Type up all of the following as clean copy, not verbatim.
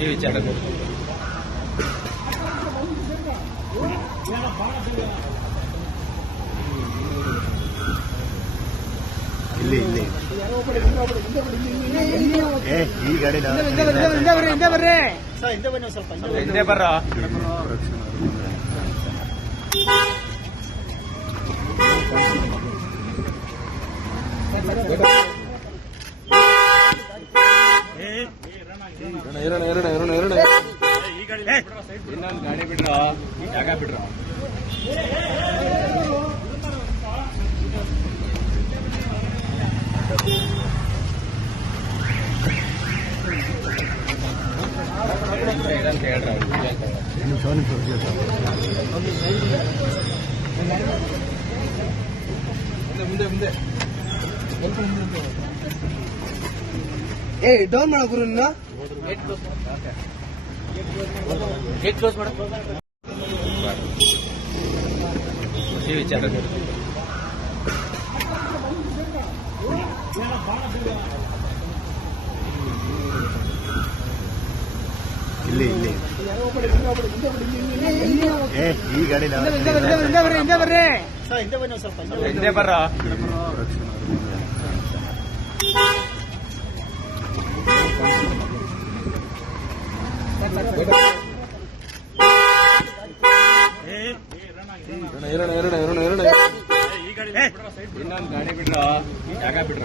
ಖುಷಿ ವಿಚಾರ. ಇಲ್ಲಿ ಇಲ್ಲಿ ಈ ಗಾಡಿ ಹಿಂದೆ ಬರ್ರ. ಇನ್ನೊಂದು ಗಾಡಿ ಬಿಡ್ರ, ಜಾಗ ಬಿಡ್ರ. ಮುಂದೆ ಮುಂದೆ ಡೌನ್ ಮಾಡ ಗುರು. ಗೇಟ್ ಕ್ಲೋಸ್ ಮಾಡ. ಖುಷಿ ವಿಚಾರ. ಇಲ್ಲಿ ಇಲ್ಲಿ ಈ ಗಾಡಿ ಹಿಂದೆ ಬರ್ರ. ಇನ್ನೊಂದು ಗಾಡಿ ಬಿಡ್ರ, ಜಾಗ ಬಿಡ್ರ.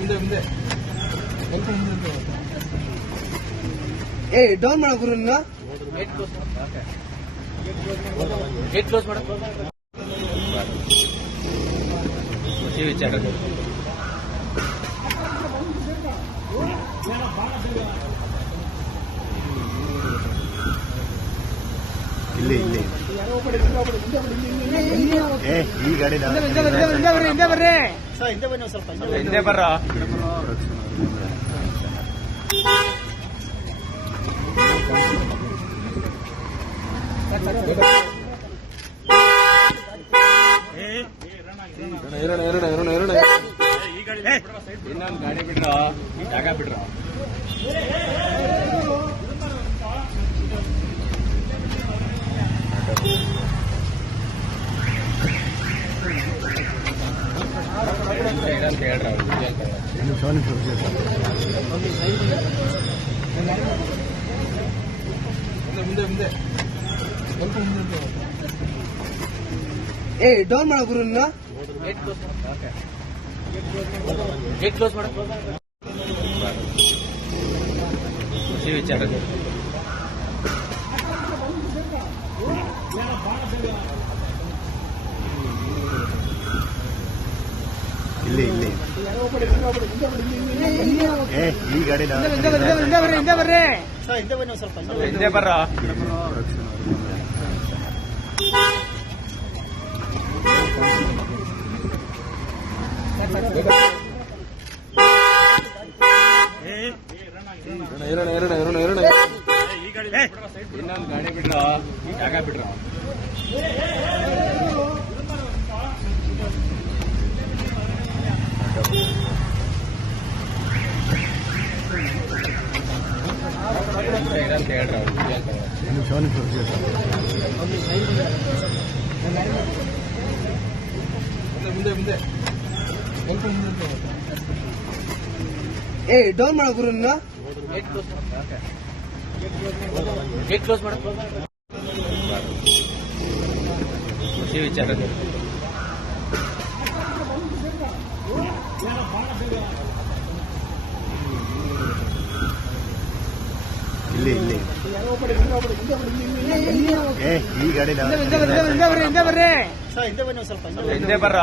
ಮುಂದೆ ಮುಂದೆ ಡೌನ್ ಮಾಡ ಗುರು. ಗೇಟ್ ಕ್ಲೋಸ್ ಮಾಡ. ಖುಷಿ ವಿಚಾರ. ಇಲ್ಲಿ ಇಲ್ಲಿ ಈ ಗಾಡಿ ಹಿಂದೆ ಬರ್ರ. ಇನ್ನೊಂದು ಗಾಡಿ ಬಿಡ್ರ, ಜಾಗ ಬಿಡ್ರ. ಮುಂದೆ ಮುಂದೆ ಡೌನ್ ಮಾಡ ಗುರು. ಗೇಟ್ ಕ್ಲೋಸ್ ಮಾಡ. ಖುಷಿ ವಿಚಾರ. ಇಲ್ಲಿ ಇಲ್ಲಿ ಈ ಗಾಡಿ ಹಿಂದೆ ಬರ್ರ. ಇನ್ನೊಂದು ಗಾಡಿ ಬಿಡ್ರ, ಜಾಗ ಬಿಡ್ರ. ಮುಂದೆ ಮುಂದೆ ಡೌನ್ ಮಾಡ ಗುರು. ಗೇಟ್ ಕ್ಲೋಸ್ ಮಾಡ. ಖುಷಿ ವಿಚಾರ. ಇಲ್ಲಿ ಇಲ್ಲಿ ಈ ಗಾಡಿ ಹಿಂದೆ ಬರ್ರ.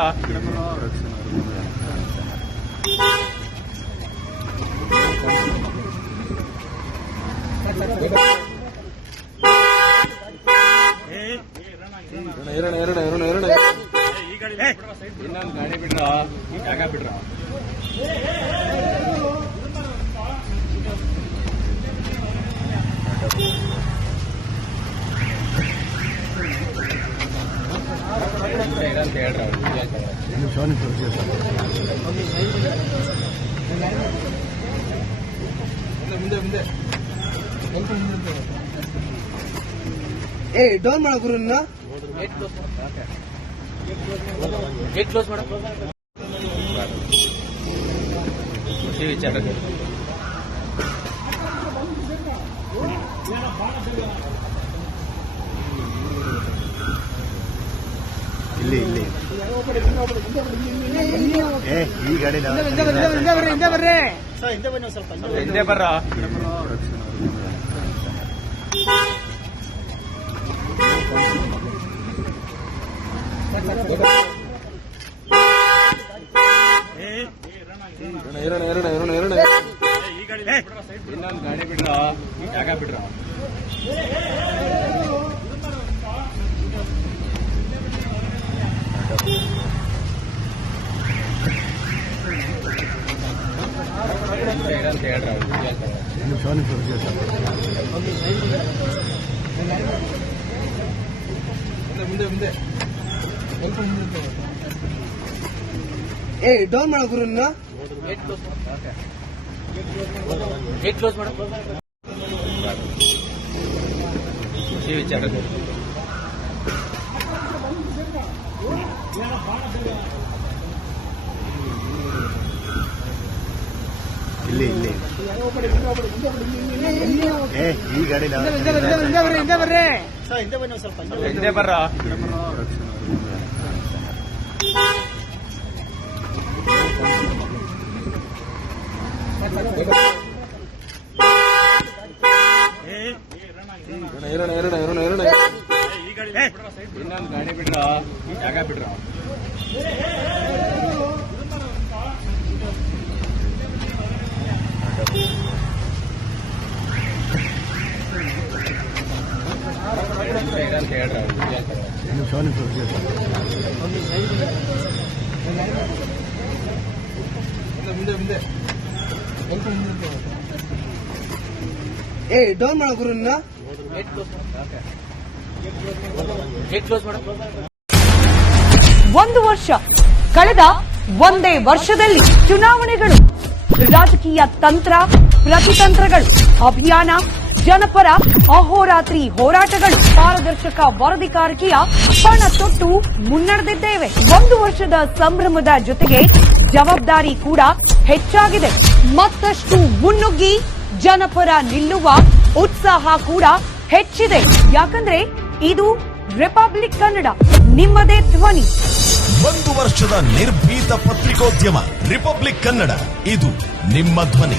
ಇನ್ನೊಂದು ಗಾಡಿ ಬಿಡ್ರ, ಜಾಗ ಬಿಡ್ರ. ಅಂತ ಹೇಳ್ರಿ ಅವ್ರು ಇನ್ನು ಸೋನಿ ತೋರಿಸಿ ಮುಂದೆ ಮುಂದೆ ಏ ಡೌನ್ ಮಾಡ ಗುರು ಗೇಟ್ ಕ್ಲೋಸ್ ಮಾಡ ವಿಚಾರ ಇಲ್ಲಿ ಇಲ್ಲಿ ಏ ಈ ಗಾಡಿ ಬರ್ರಿ ಹಿಂದೆ ಬರ್ರ ಇನ್ನೊಂದು ಗಾಡಿ ಬಿಡ್ರ ಜಾಗ ಬಿಡ್ರ ಅಂತ ಹೇಳ್ರಿ ಅವ್ರು ಇನ್ನು ಸೋನಿ ತೋರಿಸಿ ಮುಂದೆ ಮುಂದೆ ಏ ಡೌನ್ ಮಾಡ ಗುರು ಗೇಟ್ ಕ್ಲೋಸ್ ಮಾಡ ವಿಚಾರ ಇಲ್ಲಿ ಇಲ್ಲಿ ಏ ಈ ಗಾಡಿ ಬರ್ರಿ ಹಿಂದೆ ಬರ್ರ ಇನ್ನೊಂದು ಗಾಡಿ ಬಿಡ್ರ ಜಾಗ ಬಿಡ್ರ ಅಂತ ಹೇಳ್ರಿ ಅವ್ರು ಇನ್ನು ಸೋನಿ ತೋರಿಸಿ ಮುಂದೆ ಮುಂದೆ ಏ ಡೌನ್ ಮಾಡ ಗುರು ಗೇಟ್ ಕ್ಲೋಸ್ ಮಾಡ ಒಂದು ವರ್ಷ ಕಳೆದ ಒಂದೇ ವರ್ಷದಲ್ಲಿ ಚುನಾವಣೆಗಳು, ರಾಜಕೀಯ ತಂತ್ರ ಪ್ರತಿತಂತ್ರಗಳು, ಅಭಿಯಾನ, ಜನಪರ ಅಹೋರಾತ್ರಿ ಹೋರಾಟಗಳು, ಪಾರದರ್ಶಕ ವರದಿಗಾರಿಕೆಯ ಪಣ ತೊಟ್ಟು ಮುನ್ನಡೆದಿದ್ದೇವೆ. ಒಂದು ವರ್ಷದ ಸಂಭ್ರಮದ ಜೊತೆಗೆ ಜವಾಬ್ದಾರಿ ಕೂಡ ಹೆಚ್ಚಾಗಿದೆ. ಮತ್ತಷ್ಟು ಮುನ್ನುಗ್ಗಿ ಜನಪರ ನಿಲ್ಲುವ ಉತ್ಸಾಹ ಕೂಡ ಹೆಚ್ಚಿದೆ. ಯಾಕಂದ್ರೆ ಇದು ರಿಪಬ್ಲಿಕ್ ಕನ್ನಡ, ನಿಮ್ಮದೇ ಧ್ವನಿ. ಒಂದು ವರ್ಷದ ನಿರ್ಭೀತ ಪತ್ರಿಕೋದ್ಯಮ ರಿಪಬ್ಲಿಕ್ ಕನ್ನಡ, ಇದು ನಿಮ್ಮ ಧ್ವನಿ.